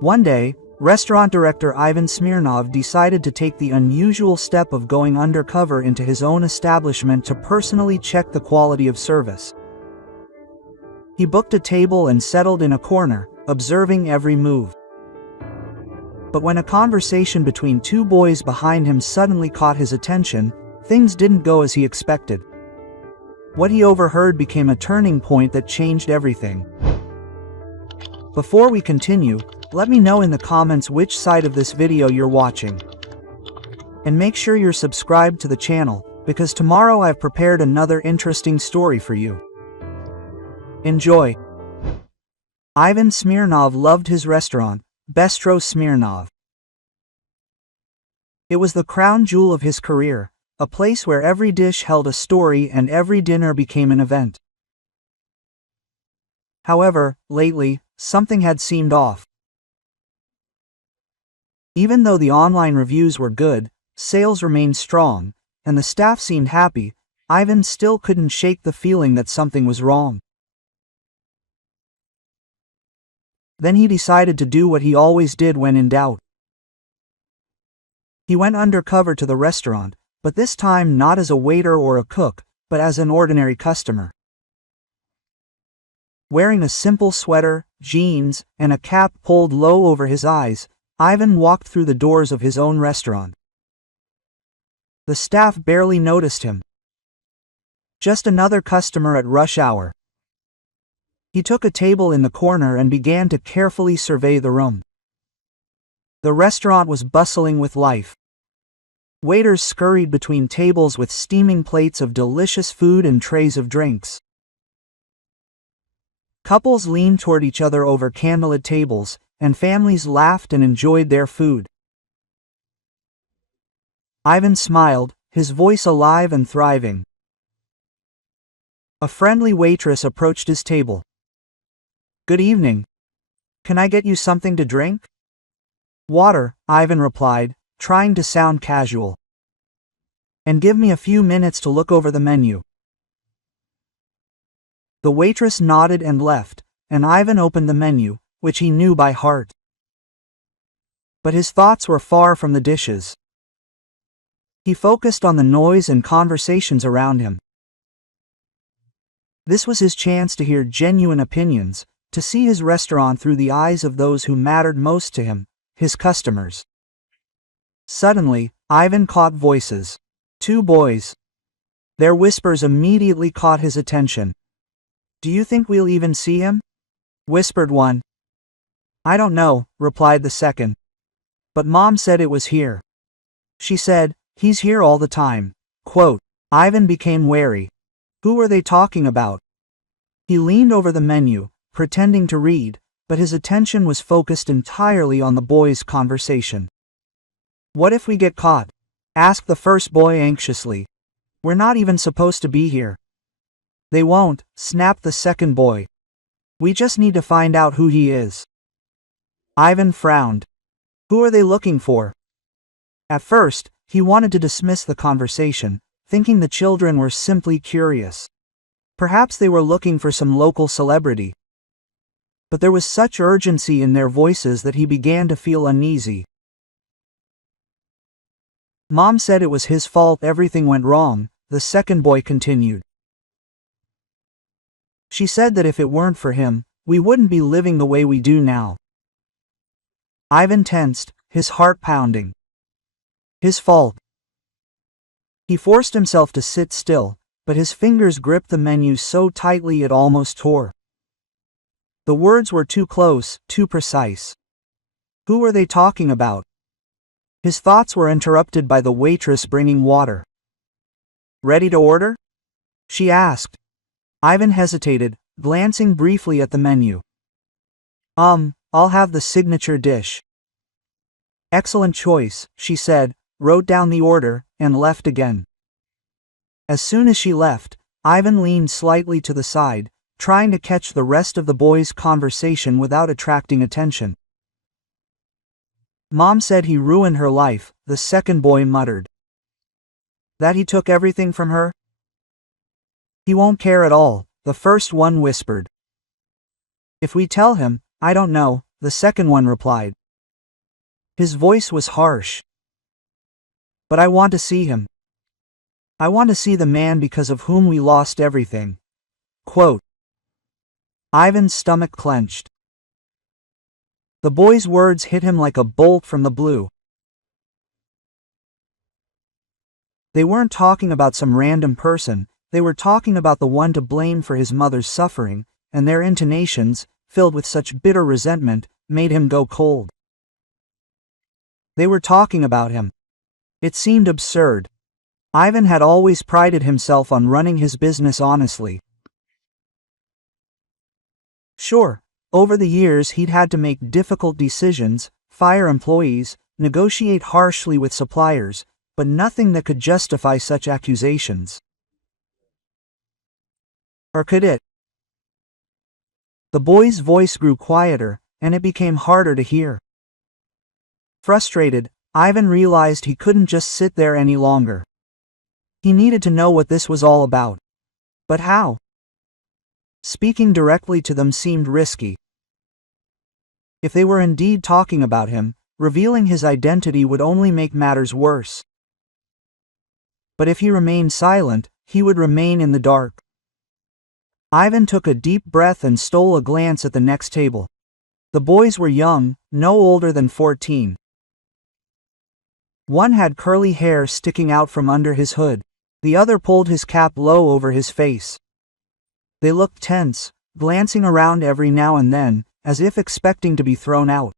One day, restaurant director Ivan Smirnov decided to take the unusual step of going undercover into his own establishment to personally check the quality of service. He booked a table and settled in a corner, observing every move. But when a conversation between two boys behind him suddenly caught his attention, things didn't go as he expected. What he overheard became a turning point that changed everything. Before we continue, let me know in the comments which side of this video you're watching. And make sure you're subscribed to the channel, because tomorrow I've prepared another interesting story for you. Enjoy! Ivan Smirnov loved his restaurant, Bistro Smirnov. It was the crown jewel of his career, a place where every dish held a story and every dinner became an event. However, lately, something had seemed off. Even though the online reviews were good, sales remained strong, and the staff seemed happy, Ivan still couldn't shake the feeling that something was wrong. Then he decided to do what he always did when in doubt. He went undercover to the restaurant, but this time not as a waiter or a cook, but as an ordinary customer. Wearing a simple sweater, jeans, and a cap pulled low over his eyes, Ivan walked through the doors of his own restaurant. The staff barely noticed him. Just another customer at rush hour. He took a table in the corner and began to carefully survey the room. The restaurant was bustling with life. Waiters scurried between tables with steaming plates of delicious food and trays of drinks. Couples leaned toward each other over candlelit tables, and families laughed and enjoyed their food. Ivan smiled, his voice alive and thriving. A friendly waitress approached his table. "Good evening. Can I get you something to drink?" "Water," Ivan replied, trying to sound casual. "And give me a few minutes to look over the menu." The waitress nodded and left, and Ivan opened the menu, which he knew by heart. But his thoughts were far from the dishes. He focused on the noise and conversations around him. This was his chance to hear genuine opinions, to see his restaurant through the eyes of those who mattered most to him, his customers. Suddenly, Ivan caught voices. Two boys. Their whispers immediately caught his attention. "Do you think we'll even see him?" whispered one. "I don't know," replied the second. "But Mom said it was here. She said, he's here all the time." Quote. Ivan became wary. Who were they talking about? He leaned over the menu, pretending to read, but his attention was focused entirely on the boys' conversation. "What if we get caught?" asked the first boy anxiously. "We're not even supposed to be here." "They won't," snapped the second boy. "We just need to find out who he is." Ivan frowned. Who are they looking for? At first, he wanted to dismiss the conversation, thinking the children were simply curious. Perhaps they were looking for some local celebrity. But there was such urgency in their voices that he began to feel uneasy. "Mom said it was his fault everything went wrong," the second boy continued. "She said that if it weren't for him, we wouldn't be living the way we do now." Ivan tensed, his heart pounding. His fault. He forced himself to sit still, but his fingers gripped the menu so tightly it almost tore. The words were too close, too precise. Who were they talking about? His thoughts were interrupted by the waitress bringing water. "Ready to order?" she asked. Ivan hesitated, glancing briefly at the menu. I'll have the signature dish." "Excellent choice," she said, wrote down the order, and left again. As soon as she left, Ivan leaned slightly to the side, trying to catch the rest of the boys' conversation without attracting attention. "Mom said he ruined her life," the second boy muttered. "That he took everything from her?" "He won't care at all," the first one whispered. "If we tell him, I don't know," the second one replied. His voice was harsh. But I want to see him. I want to see the man because of whom we lost everything. Quote. Ivan's stomach clenched. The boy's words hit him like a bolt from the blue. They weren't talking about some random person, they were talking about the one to blame for his mother's suffering, and their intonations, filled with such bitter resentment, made him go cold. They were talking about him. It seemed absurd. Ivan had always prided himself on running his business honestly. Sure, over the years he'd had to make difficult decisions, fire employees, negotiate harshly with suppliers, but nothing that could justify such accusations. Or could it? The boy's voice grew quieter, and it became harder to hear. Frustrated, Ivan realized he couldn't just sit there any longer. He needed to know what this was all about. But how? Speaking directly to them seemed risky. If they were indeed talking about him, revealing his identity would only make matters worse. But if he remained silent, he would remain in the dark. Ivan took a deep breath and stole a glance at the next table. The boys were young, no older than 14. One had curly hair sticking out from under his hood. The other pulled his cap low over his face. They looked tense, glancing around every now and then, as if expecting to be thrown out.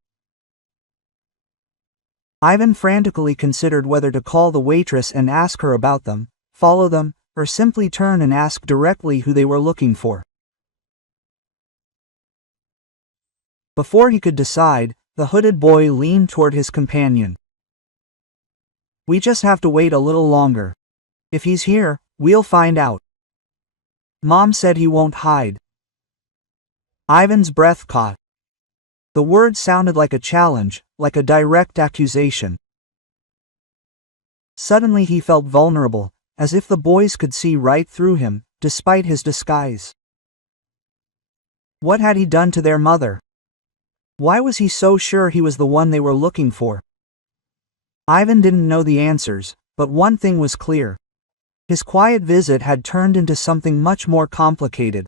Ivan frantically considered whether to call the waitress and ask her about them, follow them, or simply turn and ask directly who they were looking for. Before he could decide, the hooded boy leaned toward his companion. We just have to wait a little longer. If he's here, we'll find out. Mom said he won't hide. Ivan's breath caught. The word sounded like a challenge, like a direct accusation. Suddenly he felt vulnerable, as if the boys could see right through him, despite his disguise. What had he done to their mother? Why was he so sure he was the one they were looking for? Ivan didn't know the answers, but one thing was clear. His quiet visit had turned into something much more complicated.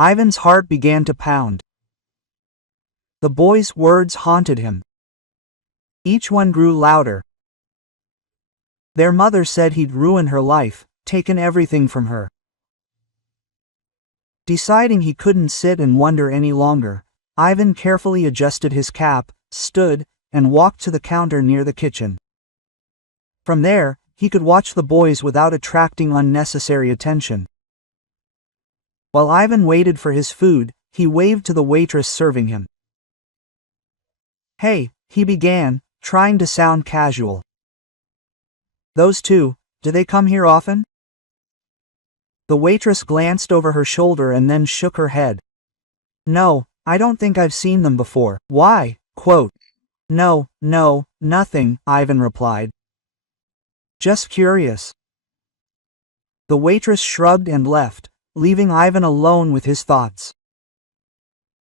Ivan's heart began to pound. The boys' words haunted him. Each one grew louder. Their mother said he'd ruined her life, taken everything from her. Deciding he couldn't sit and wonder any longer, Ivan carefully adjusted his cap, stood, and walked to the counter near the kitchen. From there, he could watch the boys without attracting unnecessary attention. While Ivan waited for his food, he waved to the waitress serving him. Hey, he began, trying to sound casual. Those two, do they come here often? The waitress glanced over her shoulder and then shook her head. No, I don't think I've seen them before. Why? Quote. No, nothing, Ivan replied. Just curious. The waitress shrugged and left, leaving Ivan alone with his thoughts.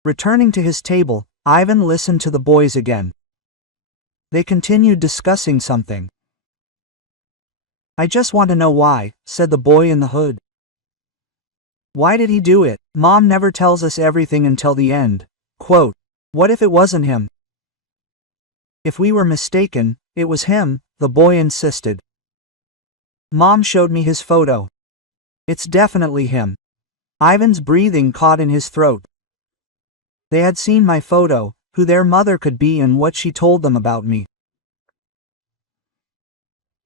Returning to his table, Ivan listened to the boys again. They continued discussing something. I just want to know why, said the boy in the hood. Why did he do it? Mom never tells us everything until the end. Quote. What if it wasn't him? If we were mistaken, it was him, the boy insisted. Mom showed me his photo. It's definitely him. Ivan's breathing caught in his throat. They had seen my photo, who their mother could be and what she told them about me.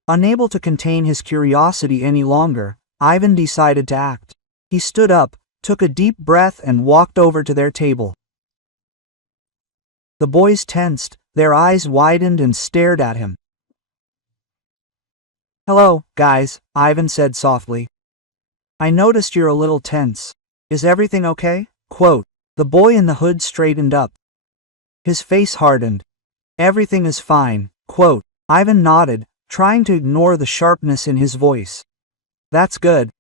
Unable to contain his curiosity any longer, Ivan decided to act. He stood up, took a deep breath and walked over to their table. The boys tensed, their eyes widened and stared at him. Hello, guys, Ivan said softly. I noticed you're a little tense. Is everything okay? Quote. The boy in the hood straightened up. His face hardened. Everything is fine. Quote. Ivan nodded, trying to ignore the sharpness in his voice. That's good.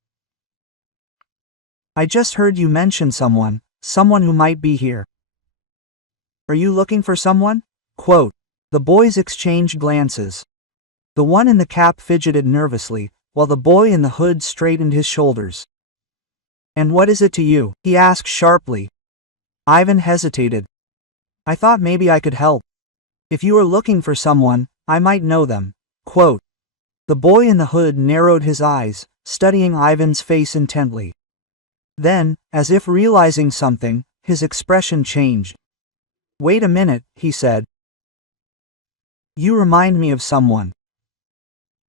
I just heard you mention someone who might be here. Are you looking for someone? Quote. The boys exchanged glances. The one in the cap fidgeted nervously, while the boy in the hood straightened his shoulders. And what is it to you? He asked sharply. Ivan hesitated. I thought maybe I could help. If you are looking for someone, I might know them. Quote. The boy in the hood narrowed his eyes, studying Ivan's face intently. Then, as if realizing something, his expression changed. Wait a minute, he said. You remind me of someone.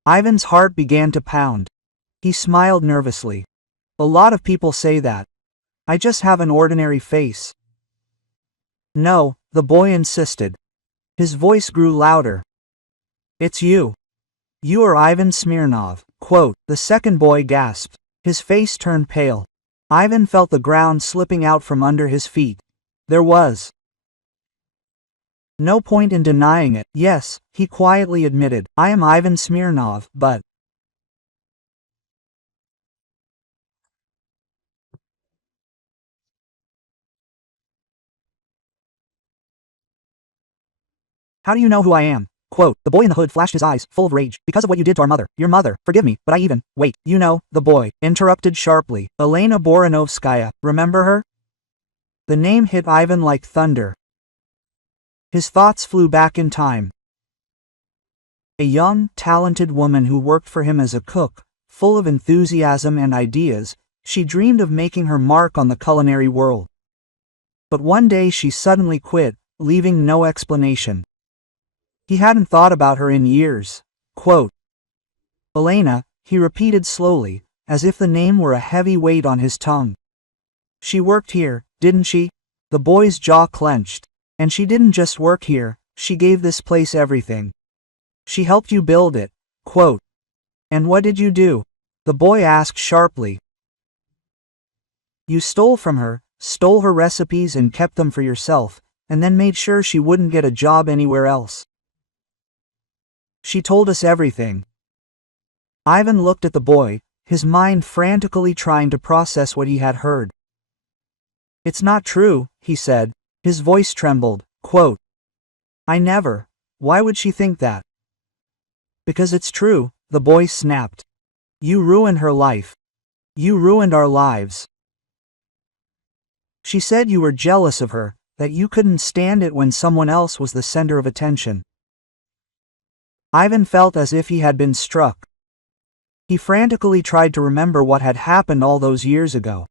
Ivan's heart began to pound. He smiled nervously. A lot of people say that. I just have an ordinary face. No, the boy insisted. His voice grew louder. It's you. You are Ivan Smirnov. Quote. The second boy gasped. His face turned pale. Ivan felt the ground slipping out from under his feet. There was no point in denying it. Yes, he quietly admitted. I am Ivan Smirnov, but how do you know who I am? Quote. The boy in the hood flashed his eyes, full of rage. Because of what you did to our mother. Your mother. Forgive me, but wait, you know, the boy interrupted sharply. Elena Boronovskaya, remember her? The name hit Ivan like thunder. His thoughts flew back in time. A young, talented woman who worked for him as a cook, full of enthusiasm and ideas, she dreamed of making her mark on the culinary world. But one day she suddenly quit, leaving no explanation. He hadn't thought about her in years. Quote. Elena, he repeated slowly, as if the name were a heavy weight on his tongue. She worked here, didn't she? The boy's jaw clenched. And she didn't just work here, she gave this place everything. She helped you build it. Quote. And what did you do? The boy asked sharply. You stole from her, stole her recipes and kept them for yourself, and then made sure she wouldn't get a job anywhere else. She told us everything. Ivan looked at the boy, his mind frantically trying to process what he had heard. It's not true, he said. His voice trembled. Quote. I never. Why would she think that? Because it's true, the boy snapped. You ruined her life. You ruined our lives. She said you were jealous of her, that you couldn't stand it when someone else was the center of attention. Ivan felt as if he had been struck. He frantically tried to remember what had happened all those years ago.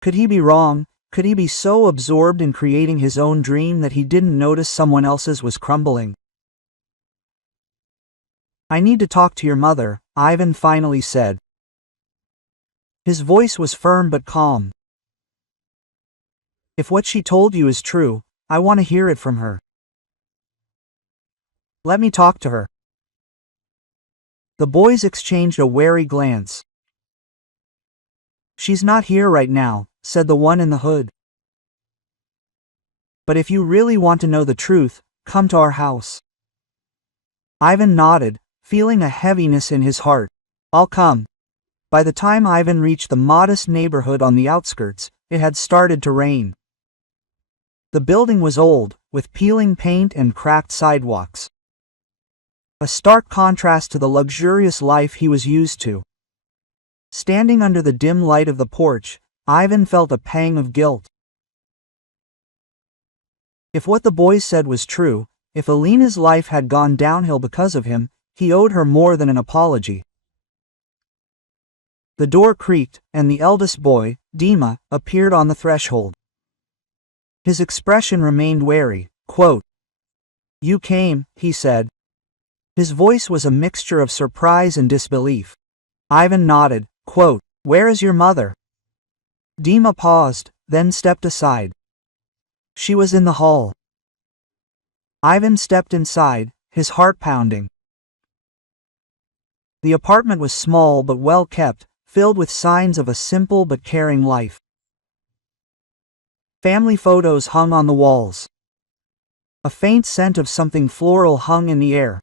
Could he be wrong? Could he be so absorbed in creating his own dream that he didn't notice someone else's was crumbling? I need to talk to your mother, Ivan finally said. His voice was firm but calm. If what she told you is true, I want to hear it from her. Let me talk to her. The boys exchanged a wary glance. She's not here right now, said the one in the hood. But if you really want to know the truth, come to our house. Ivan nodded, feeling a heaviness in his heart. I'll come. By the time Ivan reached the modest neighborhood on the outskirts, it had started to rain. The building was old, with peeling paint and cracked sidewalks. A stark contrast to the luxurious life he was used to. Standing under the dim light of the porch, Ivan felt a pang of guilt. If what the boys said was true, if Alina's life had gone downhill because of him, he owed her more than an apology. The door creaked, and the eldest boy, Dima, appeared on the threshold. His expression remained wary. Quote. You came, he said. His voice was a mixture of surprise and disbelief. Ivan nodded. Quote. Where is your mother? Dima paused, then stepped aside. She was in the hall. Ivan stepped inside, his heart pounding. The apartment was small but well kept, filled with signs of a simple but caring life. Family photos hung on the walls. A faint scent of something floral hung in the air.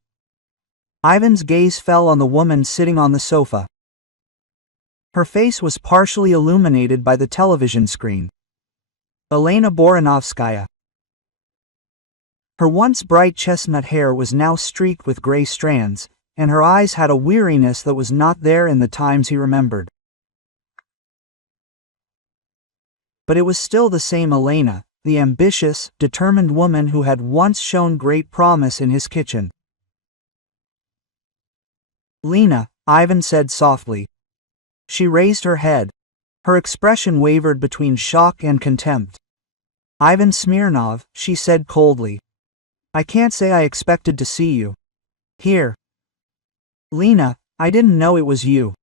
Ivan's gaze fell on the woman sitting on the sofa. Her face was partially illuminated by the television screen. Elena Boronovskaya. Her once bright chestnut hair was now streaked with gray strands, and her eyes had a weariness that was not there in the times he remembered. But it was still the same Elena, the ambitious, determined woman who had once shown great promise in his kitchen. "Lena," Ivan said softly. She raised her head. Her expression wavered between shock and contempt. "Ivan Smirnov," she said coldly. "I can't say I expected to see you here." "Lena, I didn't know it was you.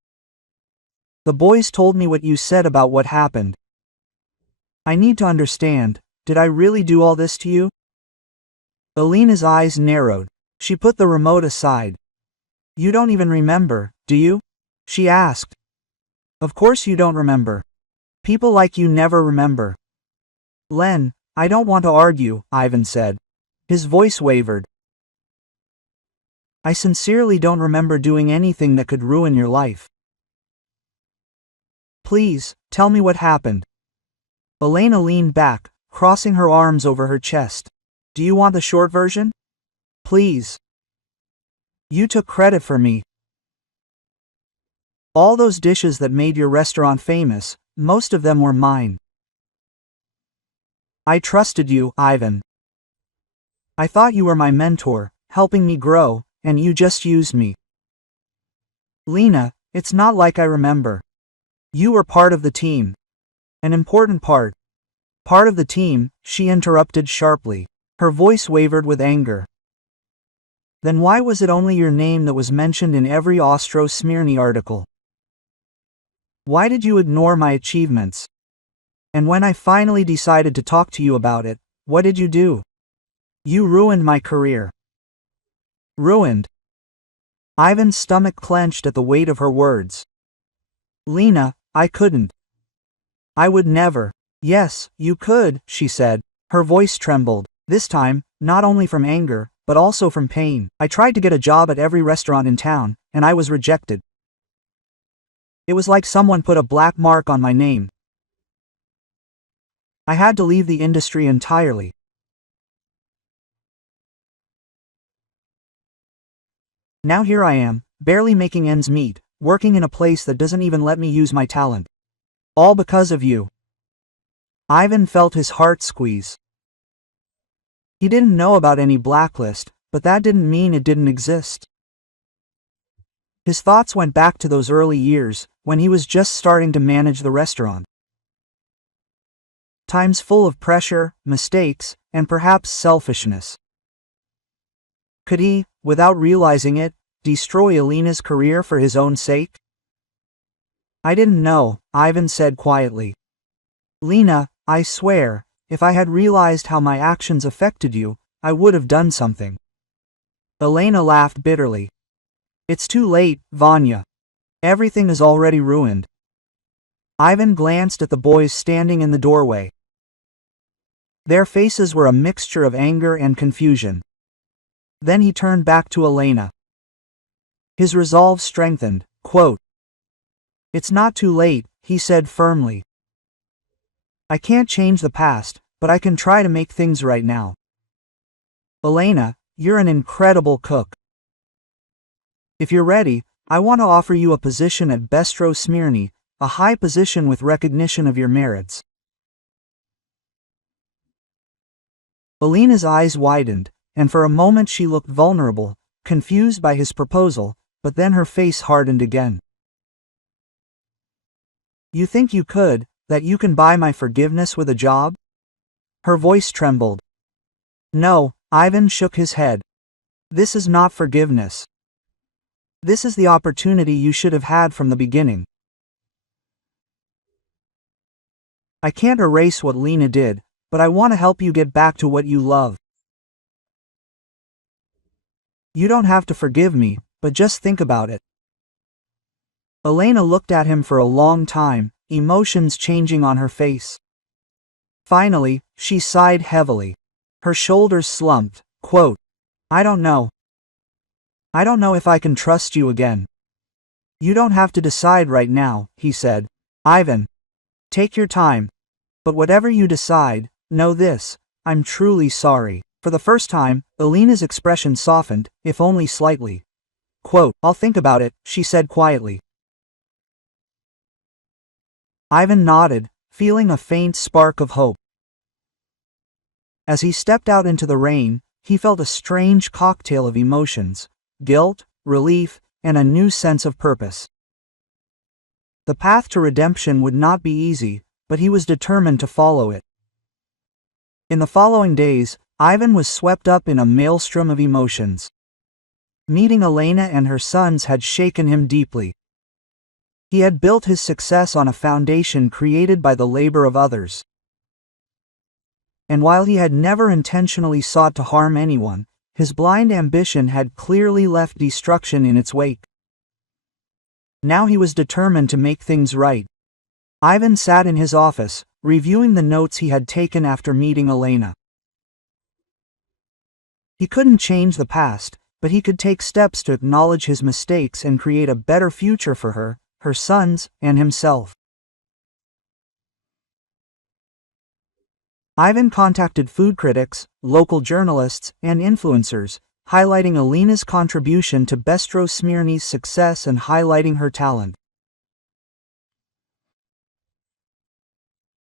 The boys told me what you said about what happened. I need to understand, did I really do all this to you?" Elena's eyes narrowed. She put the remote aside. "You don't even remember, do you?" she asked. "Of course you don't remember. People like you never remember." "Len, I don't want to argue," Ivan said. His voice wavered. "I sincerely don't remember doing anything that could ruin your life. Please, tell me what happened." Elena leaned back, crossing her arms over her chest. "Do you want the short version? Please. You took credit for me. All those dishes that made your restaurant famous, most of them were mine. I trusted you, Ivan. I thought you were my mentor, helping me grow, and you just used me. Lena, it's not like I remember. You were part of the team. An important part. Part of the team," she interrupted sharply. Her voice wavered with anger. "Then why was it only your name that was mentioned in every Ostro-Smyrny article? Why did you ignore my achievements? And when I finally decided to talk to you about it, what did you do? You ruined my career." "Ruined?" Ivan's stomach clenched at the weight of her words. "Lena, I couldn't. I would never." "Yes, you could," she said. Her voice trembled, this time, not only from anger, but also from pain. "I tried to get a job at every restaurant in town, and I was rejected. It was like someone put a black mark on my name. I had to leave the industry entirely. Now here I am, barely making ends meet, working in a place that doesn't even let me use my talent. All because of you." Ivan felt his heart squeeze. He didn't know about any blacklist, but that didn't mean it didn't exist. His thoughts went back to those early years, when he was just starting to manage the restaurant. Times full of pressure, mistakes, and perhaps selfishness. Could he, without realizing it, destroy Elena's career for his own sake? "I didn't know," Ivan said quietly. "Lena, I swear, if I had realized how my actions affected you, I would have done something." Elena laughed bitterly. "It's too late, Vanya. Everything is already ruined." Ivan glanced at the boys standing in the doorway. Their faces were a mixture of anger and confusion. Then he turned back to Elena. His resolve strengthened. Quote, "It's not too late," he said firmly. "I can't change the past, but I can try to make things right now. Elena, you're an incredible cook. If you're ready, I want to offer you a position at Bistro Smyrny, a high position with recognition of your merits." Elena's eyes widened, and for a moment she looked vulnerable, confused by his proposal, but then her face hardened again. "You think you could, that you can buy my forgiveness with a job?" Her voice trembled. "No," Ivan shook his head. "This is not forgiveness. This is the opportunity you should have had from the beginning. I can't erase what Lena did, but I want to help you get back to what you love. You don't have to forgive me, but just think about it." Elena looked at him for a long time, emotions changing on her face. Finally, she sighed heavily. Her shoulders slumped. Quote, I don't know. I don't know if I can trust you again." "You don't have to decide right now," he said. "Ivan, take your time. But whatever you decide, know this, I'm truly sorry. For the first time, Alina's expression softened, if only slightly. Quote, I'll think about it, she said quietly. Ivan nodded, feeling a faint spark of hope. As he stepped out into the rain, he felt a strange cocktail of emotions, guilt, relief, and a new sense of purpose. The path to redemption would not be easy, but he was determined to follow it. In the following days, Ivan was swept up in a maelstrom of emotions. Meeting Elena and her sons had shaken him deeply. He had built his success on a foundation created by the labor of others. And while he had never intentionally sought to harm anyone, his blind ambition had clearly left destruction in its wake. Now he was determined to make things right. Ivan sat in his office, reviewing the notes he had taken after meeting Elena. He couldn't change the past, but he could take steps to acknowledge his mistakes and create a better future for her, her sons, and himself. Ivan contacted food critics, local journalists, and influencers, highlighting Alina's contribution to Bistro Smyrny's success and highlighting her talent.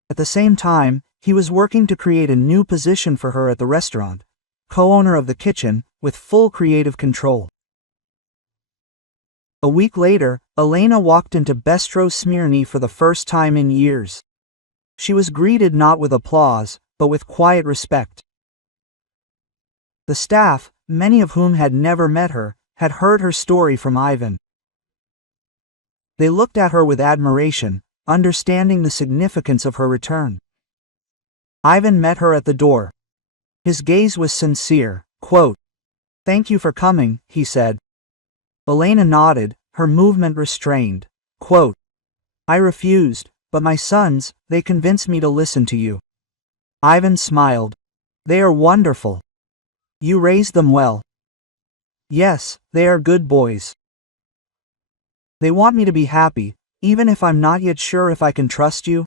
At the same time, he was working to create a new position for her at the restaurant, co-owner of the kitchen, with full creative control. A week later, Elena walked into Bistro Smyrny for the first time in years. She was greeted not with applause, but with quiet respect. The staff, many of whom had never met her, had heard her story from Ivan. They looked at her with admiration, understanding the significance of her return. Ivan met her at the door. His gaze was sincere. Quote, Thank you for coming, he said. Elena nodded, her movement restrained. Quote, I refused, but my sons, they convinced me to listen to you. Ivan smiled. They are wonderful. You raised them well. Yes, they are good boys. They want me to be happy, even if I'm not yet sure if I can trust you.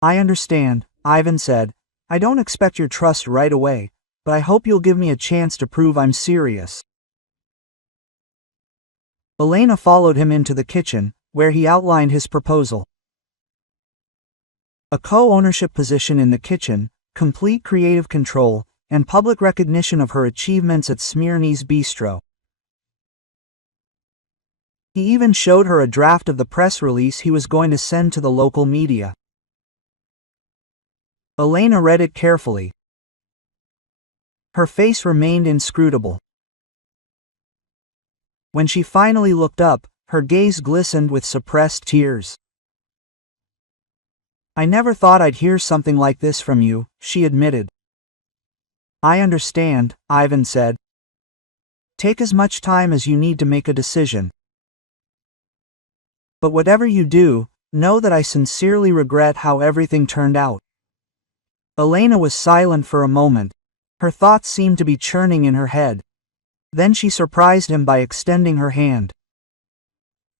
I understand, Ivan said. I don't expect your trust right away, but I hope you'll give me a chance to prove I'm serious. Elena followed him into the kitchen, where he outlined his proposal. A co-ownership position in the kitchen, complete creative control, and public recognition of her achievements at Smyrny's Bistro. He even showed her a draft of the press release he was going to send to the local media. Elena read it carefully. Her face remained inscrutable. When she finally looked up, her gaze glistened with suppressed tears. I never thought I'd hear something like this from you, she admitted. I understand, Ivan said. Take as much time as you need to make a decision. But whatever you do, know that I sincerely regret how everything turned out. Elena was silent for a moment. Her thoughts seemed to be churning in her head. Then she surprised him by extending her hand.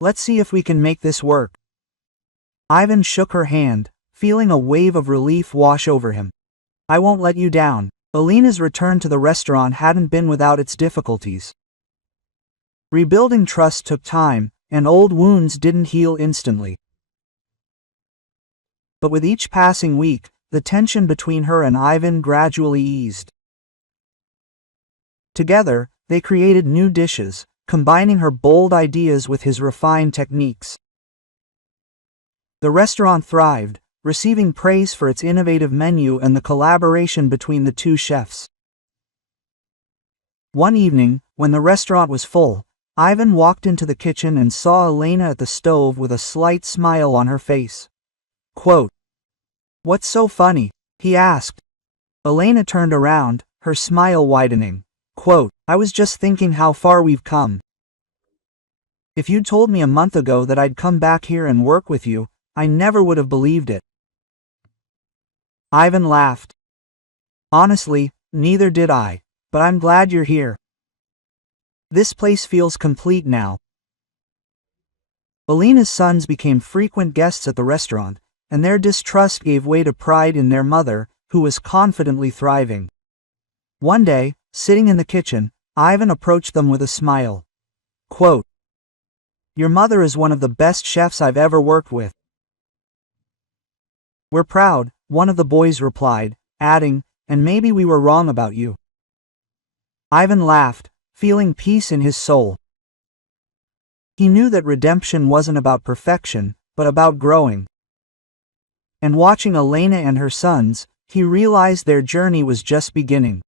Let's see if we can make this work. Ivan shook her hand, feeling a wave of relief wash over him. I won't let you down. Elena's return to the restaurant hadn't been without its difficulties. Rebuilding trust took time, and old wounds didn't heal instantly. But with each passing week, the tension between her and Ivan gradually eased. Together, they created new dishes, combining her bold ideas with his refined techniques. The restaurant thrived, receiving praise for its innovative menu and the collaboration between the two chefs. One evening, when the restaurant was full, Ivan walked into the kitchen and saw Elena at the stove with a slight smile on her face. Quote, What's so funny? He asked. Elena turned around, her smile widening. Quote, I was just thinking how far we've come. If you'd told me a month ago that I'd come back here and work with you, I never would have believed it. Ivan laughed. Honestly, neither did I, but I'm glad you're here. This place feels complete now. Alina's sons became frequent guests at the restaurant, and their distrust gave way to pride in their mother, who was confidently thriving. One day, sitting in the kitchen, Ivan approached them with a smile. Quote, "Your mother is one of the best chefs I've ever worked with." "We're proud," one of the boys replied, adding, "and maybe we were wrong about you." Ivan laughed, feeling peace in his soul. He knew that redemption wasn't about perfection, but about growing. And watching Elena and her sons, he realized their journey was just beginning.